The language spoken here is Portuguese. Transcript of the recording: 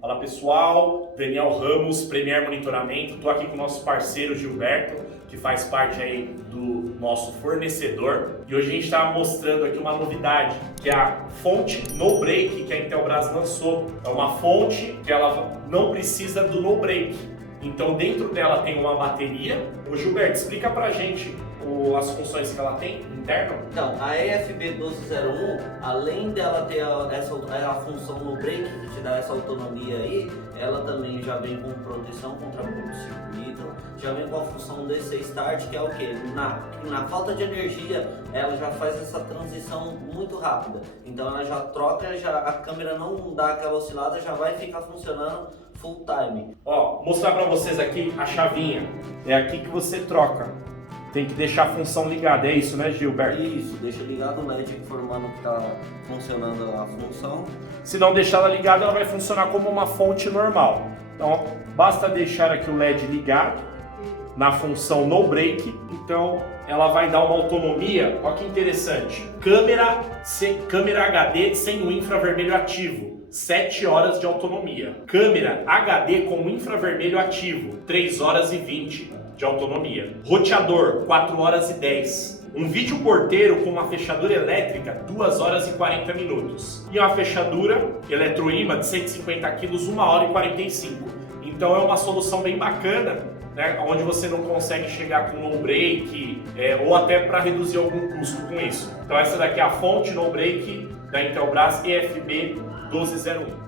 Fala pessoal, Daniel Ramos, Premier Monitoramento. Estou aqui com o nosso parceiro Gilberto, que faz parte aí do nosso fornecedor. E hoje a gente está mostrando aqui uma novidade, que é a Fonte Nobreak que a Intelbras lançou. É uma fonte que ela não precisa do Nobreak. Então dentro dela tem uma bateria. Ô Gilberto, explica pra gente as funções que ela tem interna. Então, a EFB 1201, além dela ter a função no break, que te dá essa autonomia aí, ela também já vem com proteção contra curto-circuito, já vem com a função DC Start, que é o quê? Na falta de energia, ela já faz essa transição muito rápida. Então ela já troca, a câmera não dá aquela oscilada, já vai ficar funcionando full time. Ó, mostrar pra vocês aqui a chavinha. É aqui que você troca. Tem que deixar a função ligada, é isso, né, Gilberto? Isso, deixa ligado o LED informando que está funcionando a função. Se não deixar ela ligada, ela vai funcionar como uma fonte normal. Então, basta deixar aqui o LED ligado na função No Break. Então, ela vai dar uma autonomia. Olha que interessante. Câmera HD sem o infravermelho ativo. 7 horas de autonomia. Câmera HD com o infravermelho ativo. 3 horas e 20 de autonomia. Roteador, 4 horas e 10. Um vídeo porteiro com uma fechadura elétrica, 2 horas e 40 minutos. E uma fechadura eletroímã de 150 kg, 1 hora e 45. Então é uma solução bem bacana, né, onde você não consegue chegar com no break, ou até para reduzir algum custo com isso. Então essa daqui é a fonte no break da Intelbras EFB 1201.